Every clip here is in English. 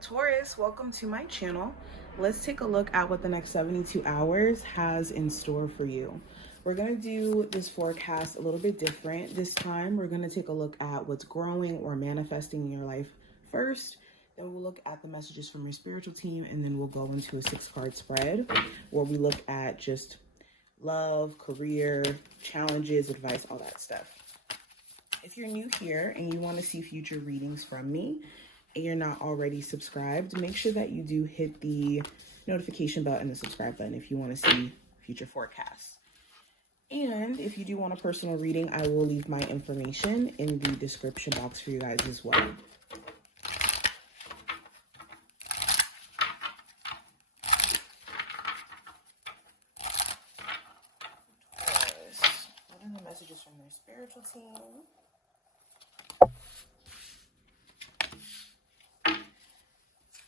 Taurus, welcome to my channel. Let's take a look at what the next 72 hours has in store for you. We're going to do this forecast a little bit different. This time, we're going to take a look at what's growing or manifesting in your life first. Then we'll look at the messages from your spiritual team, and then we'll go into a 6-card spread where we look at just love, career, challenges, advice, all that stuff. If you're new here and you want to see future readings from me and you're not already subscribed, make sure that you do hit the notification bell and the subscribe button if you want to see future forecasts. And if you do want a personal reading, I will leave my information in the description box for you guys as well. What are the messages from their spiritual team?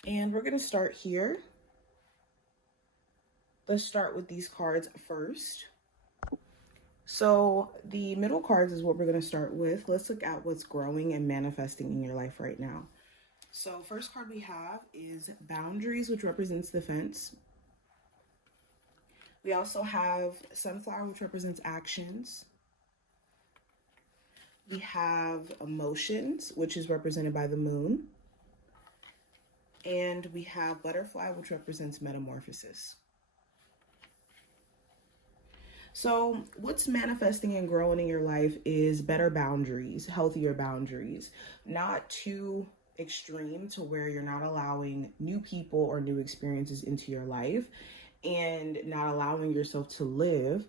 And we're going to start here. Let's start with these cards first. So the middle cards is what we're going to start with. Let's look at what's growing and manifesting in your life right now. So first card we have is boundaries, which represents the fence. We also have sunflower, which represents actions. We have emotions, which is represented by the moon. And we have butterfly, which represents metamorphosis. So what's manifesting and growing in your life is better boundaries, healthier boundaries, not too extreme to where you're not allowing new people or new experiences into your life and not allowing yourself to live,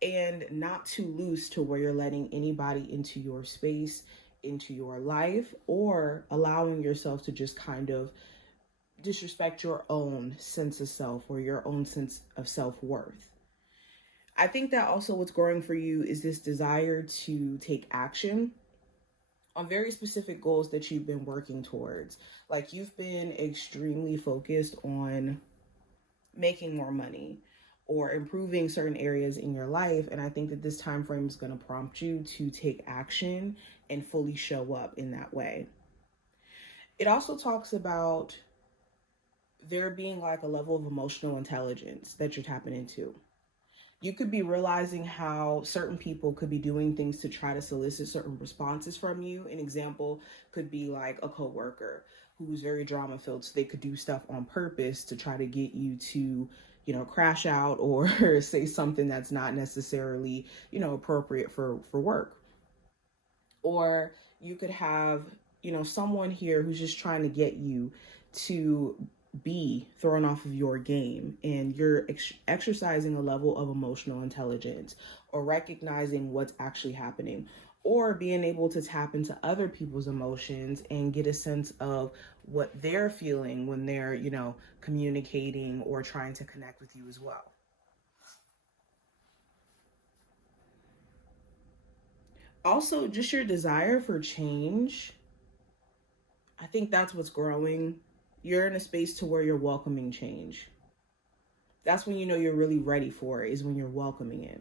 and not too loose to where you're letting anybody into your space, into your life, or allowing yourself to just kind of disrespect your own sense of self or your own sense of self-worth. I think that also what's growing for you is this desire to take action on very specific goals that you've been working towards. Like you've been extremely focused on making more money or improving certain areas in your life. And I think that this time frame is going to prompt you to take action and fully show up in that way. It also talks about there being like a level of emotional intelligence that you're tapping into. You could be realizing how certain people could be doing things to try to solicit certain responses from you. An example could be like a coworker who's very drama filled. So they could do stuff on purpose to try to get you to, crash out or say something that's not necessarily, appropriate for work. Or you could have, someone here who's just trying to get you to be thrown off of your game, and you're exercising a level of emotional intelligence or recognizing what's actually happening, or being able to tap into other people's emotions and get a sense of what they're feeling when they're, communicating or trying to connect with you as well. Also, just your desire for change. I think that's what's growing. You're in a space to where you're welcoming change. That's when you know you're really ready for it, is when you're welcoming it.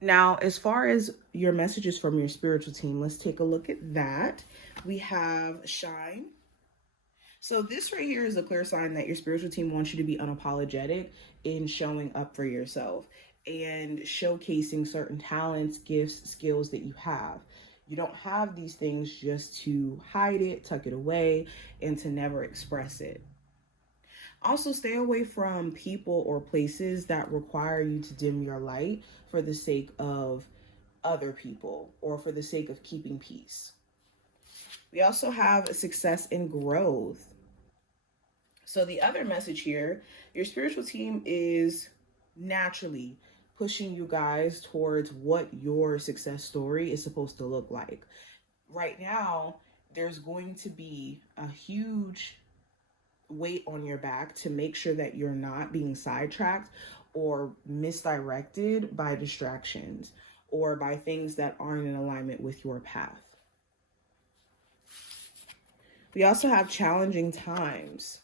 Now, as far as your messages from your spiritual team, let's take a look at that. We have shine. So this right here is a clear sign that your spiritual team wants you to be unapologetic in showing up for yourself and showcasing certain talents, gifts, skills that you have. You don't have these things just to hide it, tuck it away, and to never express it. Also, stay away from people or places that require you to dim your light for the sake of other people or for the sake of keeping peace. We also have success and growth. So the other message here, your spiritual team is naturally pushing you guys towards what your success story is supposed to look like. Right now, there's going to be a huge weight on your back to make sure that you're not being sidetracked or misdirected by distractions or by things that aren't in alignment with your path. We also have challenging times.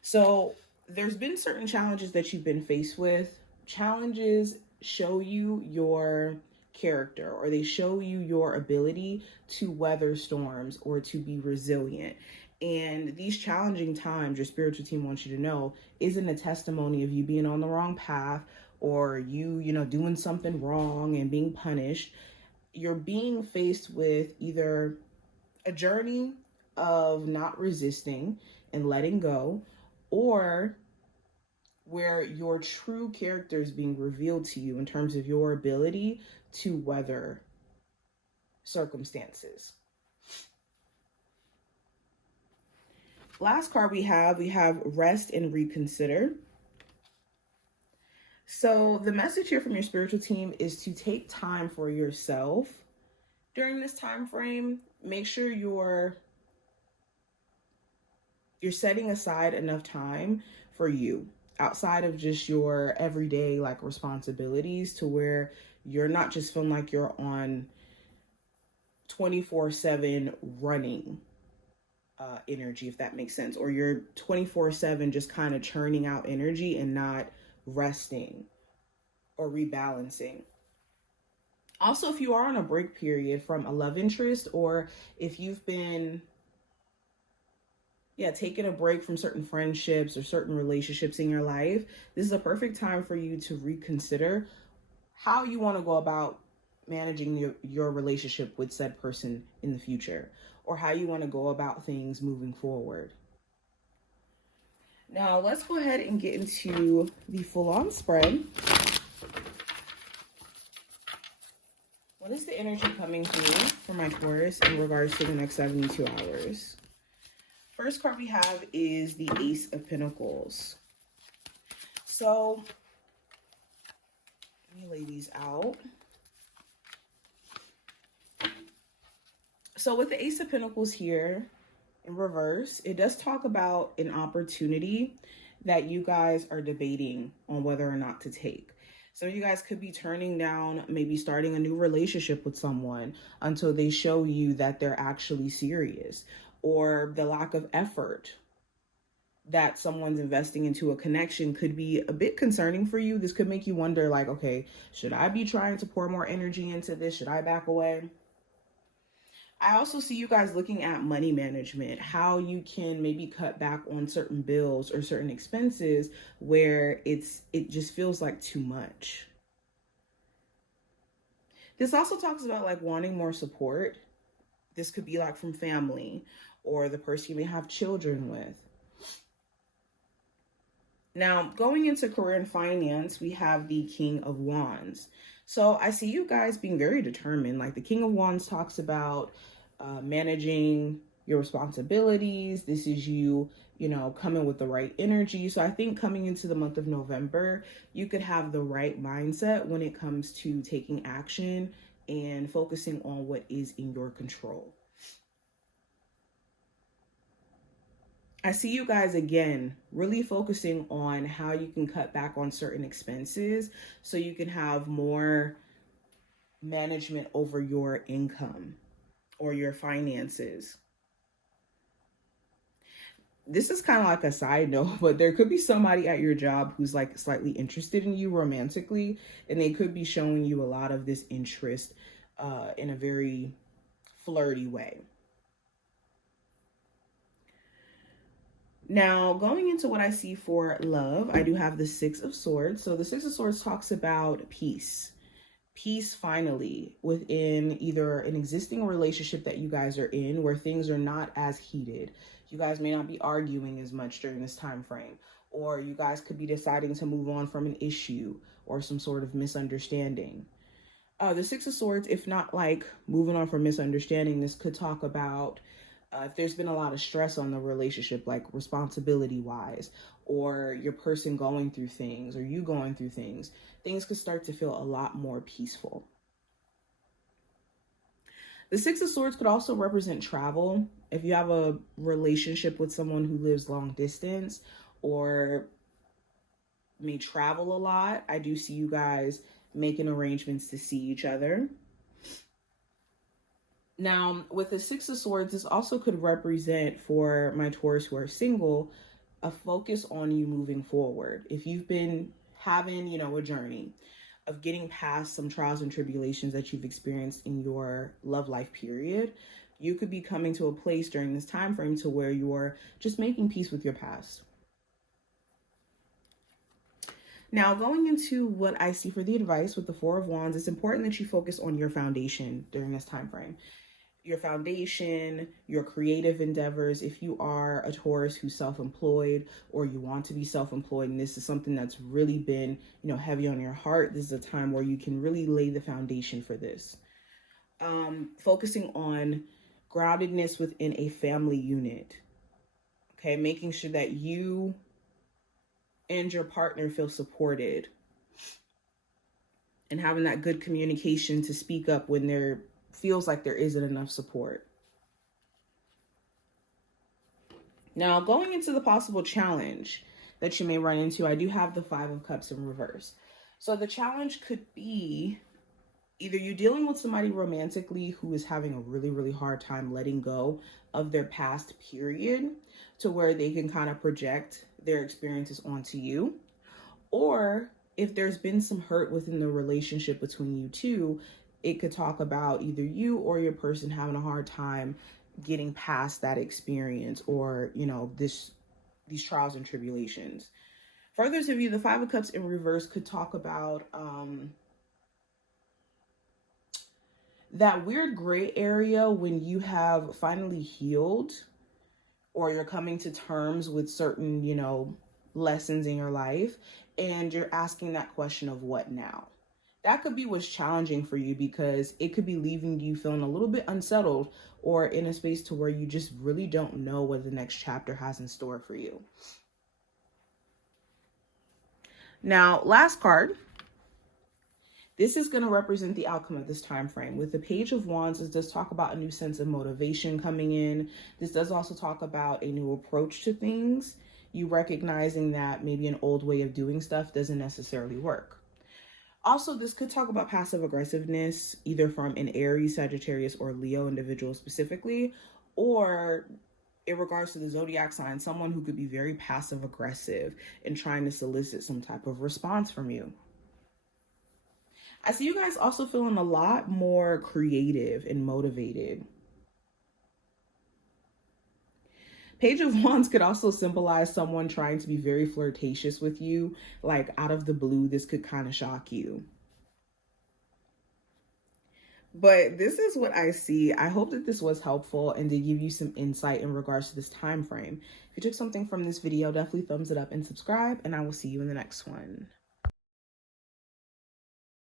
So there's been certain challenges that you've been faced with. Challenges show you your character, or they show you your ability to weather storms or to be resilient. And these challenging times, your spiritual team wants you to know, isn't a testimony of you being on the wrong path or you doing something wrong and being punished. You're being faced with either a journey of not resisting and letting go, or where your true character is being revealed to you in terms of your ability to weather circumstances. Last card we have rest and reconsider. So the message here from your spiritual team is to take time for yourself during this time frame. Make sure you're setting aside enough time for you outside of just your everyday like responsibilities, to where you're not just feeling like you're on 24/7 running energy, if that makes sense, or you're 24/7 just kind of churning out energy and not resting or rebalancing. Also, if you are on a break period from a love interest, or if you've been taking a break from certain friendships or certain relationships in your life, this is a perfect time for you to reconsider how you want to go about managing your relationship with said person in the future, or how you want to go about things moving forward. Now, let's go ahead and get into the full-on spread. What is the energy coming through for my Taurus in regards to the next 72 hours? First card we have is the Ace of Pentacles. So, let me lay these out. So with the Ace of Pentacles here in reverse, it does talk about an opportunity that you guys are debating on whether or not to take. So you guys could be turning down maybe starting a new relationship with someone until they show you that they're actually serious, or the lack of effort that someone's investing into a connection could be a bit concerning for you. This could make you wonder, like, okay, should I be trying to pour more energy into this? Should I back away? I also see you guys looking at money management, how you can maybe cut back on certain bills or certain expenses where it just feels like too much. This also talks about like wanting more support. This could be like from family or the person you may have children with. Now, going into career and finance, we have the King of Wands. So I see you guys being very determined. Like the King of Wands talks about managing your responsibilities. This is you coming with the right energy. So I think coming into the month of November, you could have the right mindset when it comes to taking action and focusing on what is in your control. I see you guys, again, really focusing on how you can cut back on certain expenses so you can have more management over your income or your finances. This is kind of like a side note, but there could be somebody at your job who's like slightly interested in you romantically, and they could be showing you a lot of this interest in a very flirty way. Now, going into what I see for love, I do have the Six of Swords. So the Six of Swords talks about peace. Peace finally within either an existing relationship that you guys are in where things are not as heated. You guys may not be arguing as much during this time frame, or you guys could be deciding to move on from an issue or some sort of misunderstanding. The Six of Swords, if not like moving on from misunderstanding, this could talk about if there's been a lot of stress on the relationship, like responsibility wise, or your person going through things, or you going through things, things could start to feel a lot more peaceful. The Six of Swords could also represent travel. If you have a relationship with someone who lives long distance or may travel a lot, I do see you guys making arrangements to see each other. Now, with the Six of Swords, this also could represent, for my Taurus who are single, a focus on you moving forward. If you've been having, a journey, of getting past some trials and tribulations that you've experienced in your love life period. You could be coming to a place during this time frame to where you're just making peace with your past. Now, going into what I see for the advice with the Four of Wands, it's important that you focus on your foundation during this time frame. Your foundation, your creative endeavors. If you are a Taurus who's self-employed or you want to be self-employed, and this is something that's really been, heavy on your heart, this is a time where you can really lay the foundation for this. Focusing on groundedness within a family unit. Okay, making sure that you and your partner feel supported and having that good communication to speak up when there feels like there isn't enough support. Now, going into the possible challenge that you may run into, I do have the Five of Cups in reverse. So the challenge could be either you dealing with somebody romantically who is having a really, really hard time letting go of their past period to where they can kind of project their experiences onto you. Or if there's been some hurt within the relationship between you two, it could talk about either you or your person having a hard time getting past that experience or, these trials and tribulations. For others of you, the Five of Cups in reverse could talk about that weird gray area when you have finally healed or you're coming to terms with certain, lessons in your life, and you're asking that question of what now? That could be what's challenging for you, because it could be leaving you feeling a little bit unsettled or in a space to where you just really don't know what the next chapter has in store for you. Now, last card. This is going to represent the outcome of this time frame. With the Page of Wands, this does talk about a new sense of motivation coming in. This does also talk about a new approach to things. You recognizing that maybe an old way of doing stuff doesn't necessarily work. Also, this could talk about passive aggressiveness, either from an Aries, Sagittarius, or Leo individual specifically, or in regards to the zodiac sign, someone who could be very passive aggressive and trying to solicit some type of response from you. I see you guys also feeling a lot more creative and motivated. Page of Wands could also symbolize someone trying to be very flirtatious with you, like out of the blue. This could kind of shock you. But this is what I see. I hope that this was helpful and to give you some insight in regards to this time frame. If you took something from this video, definitely thumbs it up and subscribe, and I will see you in the next one.